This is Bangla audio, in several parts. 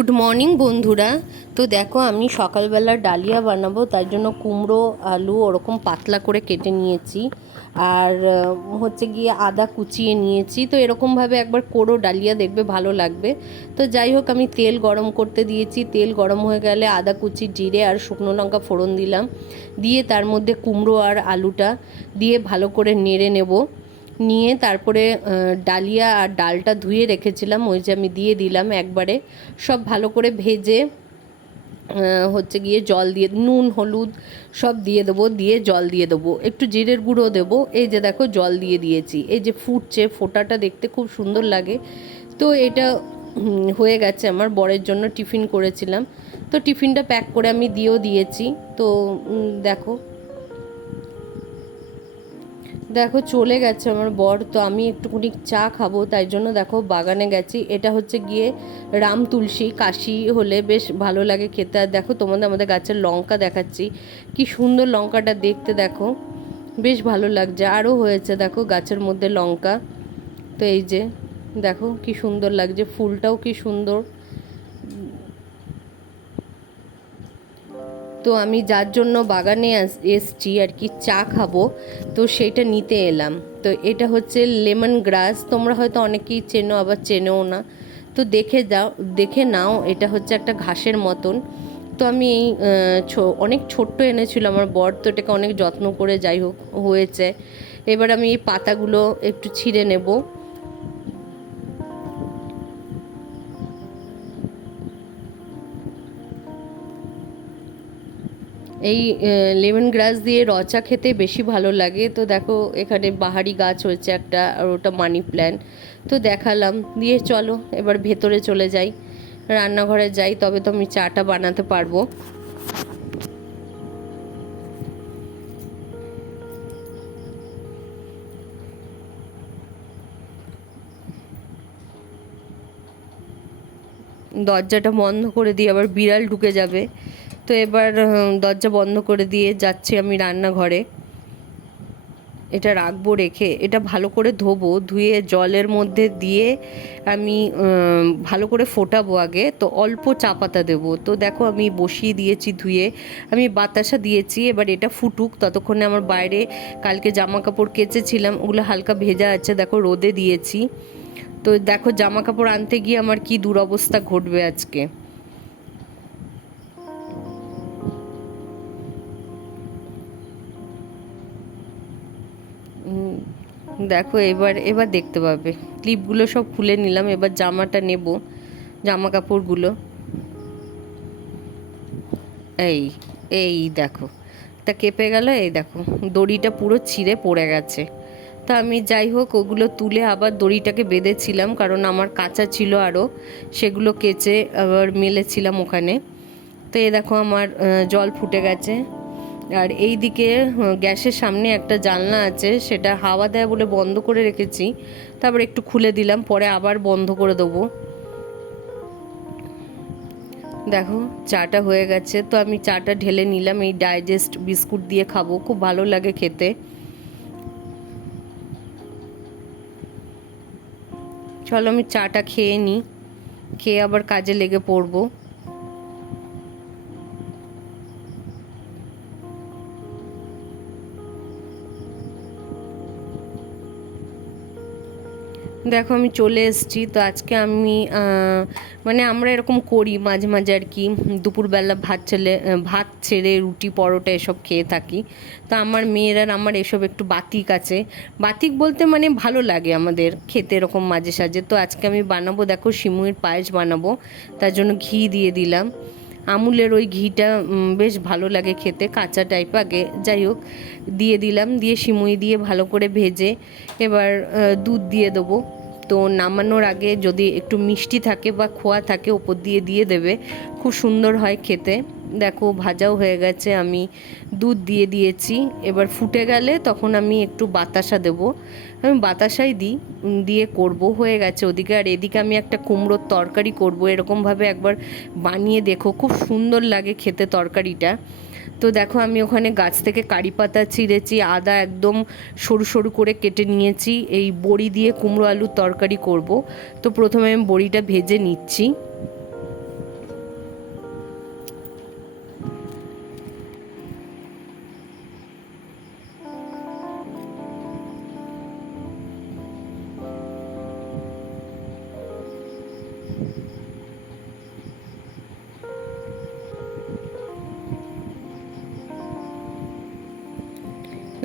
গুড মর্নিং বন্ধুরা। তো দেখো, আমি সকালবেলা ডালিয়া বানাবো, তার জন্য কুমড়ো, আলু ওরকম পাতলা করে কেটে নিয়েছি। আর হচ্ছে গিয়ে আদা কুচিয়ে নিয়েছি। তো এরকমভাবে একবার কোড়ো ডালিয়া দেখবে ভালো লাগবে। তো যাই হোক, আমি তেল গরম করতে দিয়েছি। তেল গরম হয়ে গেলে আদা কুচি, জিরে আর শুকনো লঙ্কা ফোড়ন দিলাম। দিয়ে তার মধ্যে কুমড়ো আর আলুটা দিয়ে ভালো করে নেড়ে নেব। নিয়ে তারপরে ডালিয়া আর ডালটা ধুয়ে রেখেছিলাম। ওই যে আমি দিয়ে দিলাম একবারে। সব ভালো করে ভেজে হচ্ছে গিয়ে জল দিয়ে, নুন, হলুদ সব দিয়ে দেবো, দিয়ে জল দিয়ে দেবো। একটু জিরের গুঁড়ো দেবো। এই যে দেখো, জল দিয়ে দিয়েছি। এই যে ফুটছে, ফোটাটা দেখতে খুব সুন্দর লাগে। তো এটা হয়ে গেছে আমার বরের জন্য টিফিন করেছিলাম। তো টিফিনটা প্যাক করে আমি দিয়েও দিয়েছি। তো দেখো দেখো চলে গেছে আমার বর, তো আমি একটুখানি চা খাব, তাই জন্য দেখো বাগানে গেছি। এটা হচ্ছে গিয়ে রাম তুলসী, কাশি হলে বেশ ভালো লাগে খেতে। আর দেখো তোমাদের আমাদের গাছের লঙ্কা দেখাচ্ছি, কি সুন্দর লঙ্কাটা দেখতে দেখো, বেশ ভালো লাগছে। আরও হয়েছে দেখো গাছের মধ্যে লঙ্কা, তো এই যে দেখো কি সুন্দর লাগছে, ফুলটাও কি সুন্দর। তো আমি যার জন্য বাগানে এসছি আর কি চা খাব, তো সেইটা নিতে এলাম। তো এটা হচ্ছে লেমন গ্রাস। তোমরা হয়তো অনেকেই চেনো, আবার চেনেও না। তো দেখে যাও, দেখে নাও, এটা হচ্ছে একটা ঘাসের মতন। তো আমি এই অনেক ছোট্ট এনেছিল আমার বর, তো এটাকে অনেক যত্ন করে যাই হোক, হয়েছে। এবার আমি এই পাতাগুলো একটু ছিঁড়ে নেব। এই লেমন গ্রাস দিয়ে রচা খেতে বেশি ভালো লাগে। তো দেখো, এখানে বাহারি গাছ হয়েছে একটা, আর ওটা মানি প্ল্যান্ট। তো দেখালাম, দিয়ে চলো, এবার ভেতরে চলে যাই। রান্নাঘরে যাই, তবে তো আমি চাটা বানাতে পারব। দরজাটা বন্ধ করে দিয়ে আবার বিড়াল ঢুকে যাবে। তো এবার দরজা বন্ধ করে দিয়ে যাচ্ছি আমি রান্নাঘরে। এটা রাখব, রেখে এটা ভালো করে ধোবো, ধুয়ে জলের মধ্যে দিয়ে আমি ভালো করে ফোটাবো আগে। তো অল্প চা পাতা দেবো। তো দেখো আমি বসিয়ে দিয়েছি ধুয়ে, আমি বাতাসা দিয়েছি, এবার এটা ফুটুক। ততক্ষণে আমার বাইরে কালকে জামা কাপড় কেচেছিলাম, ওগুলো হালকা ভেজা আছে, দেখো রোদে দিয়েছি। তো দেখো জামা কাপড় আনতে গিয়ে আমার কি দুরবস্থা ঘটবে আজকে? দেখো, এবার এবার দেখতে পাবে। ক্লিপগুলো সব খুলে নিলাম, এবার জামাটা নেব জামা কাপড়গুলো এই এই দেখো। তা কেঁপে গেল, এই দেখো, দড়িটা পুরো ছিঁড়ে পড়ে গেছে। তা আমি যাই হোক, ওগুলো তুলে আবার দড়িটাকে বেঁধেছিলাম, কারণ আমার কাঁচা ছিল আরও। সেগুলো কেচে আবার মেলেছিলাম ওখানে। তো এ দেখো আমার জল ফুটে গেছে। আর এই দিকে গ্যাসের সামনে একটা জানলা আছে, সেটা হাওয়া দেয় বলে বন্ধ করে রেখেছি। তারপর একটু খুলে দিলাম, পরে আবার বন্ধ করে দেবো। দেখো, চাটা হয়ে গেছে। তো আমি চাটা ঢেলে নিলাম, এই ডাইজেস্ট বিস্কুট দিয়ে খাব, খুব ভালো লাগে খেতে। চলো আমি চাটা খেয়ে নিই খেয়ে আবার কাজে লেগে পড়ব। দেখো, আমি চলে এসেছি। তো আজকে আমি মানে আমরা এরকম করি মাঝে মাঝে আর কি। দুপুরবেলা ভাত ছেলে ভাত ছেড়ে রুটি, পরোটা এসব খেয়ে থাকি। তো আমার মেয়ের আর আমার এসব একটু বাতিক আছে। বাতিক বলতে মানে ভালো লাগে আমাদের খেতে এরকম মাঝে সাঝে। তো আজকে আমি বানাবো, দেখো শিমুয়ের পায়েস বানাবো। তার জন্য ঘি দিয়ে দিলাম। আমুলের ওই ঘিটা বেশ ভালো লাগে খেতে, কাঁচা টাইপ আগে। যাই হোক, দিয়ে দিলাম, দিয়ে সিমুই দিয়ে ভালো করে ভেজে এবার দুধ দিয়ে দেবো। তো নামানোর আগে যদি একটু মিষ্টি থাকে বা খোয়া থাকে, ওপর দিয়ে দিয়ে দেবে। খুব সুন্দর হয় খেতে। দেখো, ভাজাও হয়ে গেছে। আমি দুধ দিয়ে দিয়েছি। এবার ফুটে গেলে তখন আমি একটু বাতাসা দেবো। আমি বাতাসাই দিই দিয়ে করব। হয়ে গেছে। ওদিকে আর এদিকে আমি একটা কুমড়োর তরকারি করব। এরকমভাবে একবার বানিয়ে দেখো। খুব সুন্দর লাগে খেতে তরকারিটা। তো দেখো আমি ওখানে গাছ থেকে কারি পাতা ছিঁড়েছি, আদা একদম সরু সরু করে কেটে নিয়েছি। এই বড়ি দিয়ে কুমড়ো আলুর তরকারি করব। তো প্রথমে আমি বড়িটা ভেজে নিচ্ছি।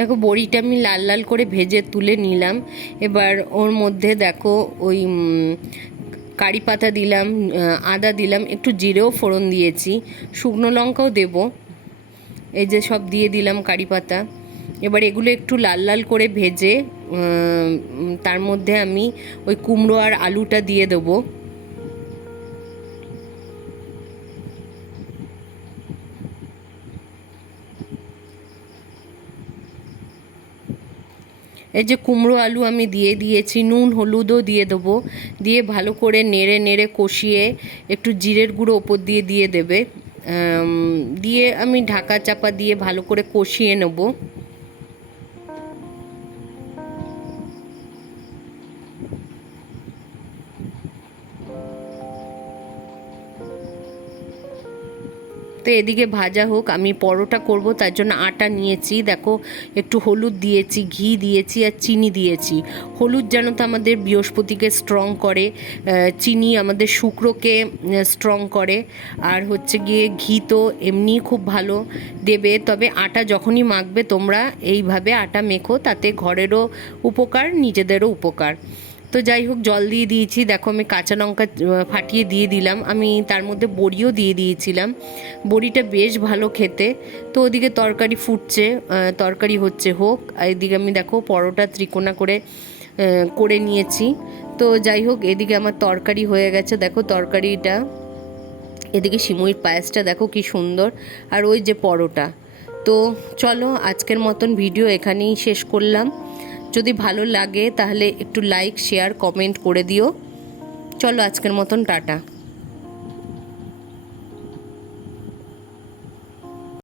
দেখো বড়িটা আমি লাল লাল করে ভেজে তুলে নিলাম। এবার ওর মধ্যে দেখো ওই কারি পাতা দিলাম আদা দিলাম, একটু জিরেও ফোড়ন দিয়েছি, শুকনো লঙ্কাও দেবো। এই যে সব দিয়ে দিলাম কারি পাতা। এবার এগুলো একটু লাল লাল করে ভেজে তার মধ্যে আমি ওই কুমড়ো আর আলুটা দিয়ে দেবো। এই যে কুমড়ো আলু আমি দিয়ে দিয়েছি, নুন হলুদও দিয়ে দেবো। দিয়ে ভালো করে নেড়ে নেড়ে কষিয়ে একটু জিরের গুঁড়ো ওপর দিয়ে দিয়ে দেবে। দিয়ে আমি ঢাকা চাপা দিয়ে ভালো করে কষিয়ে নেব। তো এদিকে ভাজা হোক, আমি পরোটা করব, তার জন্য আটা নিয়েছি। দেখো, একটু হলুদ দিয়েছি, ঘি দিয়েছি আর চিনি দিয়েছি। হলুদ যেন তো আমাদের বৃহস্পতিকে স্ট্রং করে চিনি আমাদের শুক্রকে স্ট্রং করে। আর হচ্ছে গিয়ে ঘি তো এমনিই খুব ভালো দেবে, তবে আটা যখনই মাখবে তোমরা এইভাবে আটা মেখো, তাতে ঘরেরও উপকার, নিজেদেরও উপকার। তো যাই হোক, জল দিয়ে দিয়েছি। দেখো, আমি কাঁচা লঙ্কা ফাটিয়ে দিয়ে দিলাম। আমি তার মধ্যে বড়িও দিয়ে দিয়েছিলাম। বড়িটা বেশ ভালো খেতে। তো ওদিকে তরকারি ফুটছে তরকারি হচ্ছে হোক। এদিকে আমি দেখো, পরোটা ত্রিকোণা করে করে নিয়েছি। তো যাই হোক, এদিকে আমার তরকারি হয়ে গেছে। দেখো, তরকারিটা, এদিকে সিমুইর পায়েসটা দেখো কি সুন্দর। আর ওই যে পরোটা। তো চলো, আজকের মতন ভিডিও এখানেই শেষ করলাম। যদি ভালো লাগে তাহলে একটু লাইক শেয়ার কমেন্ট করে দিও। চলো আজকের মতন টাটা।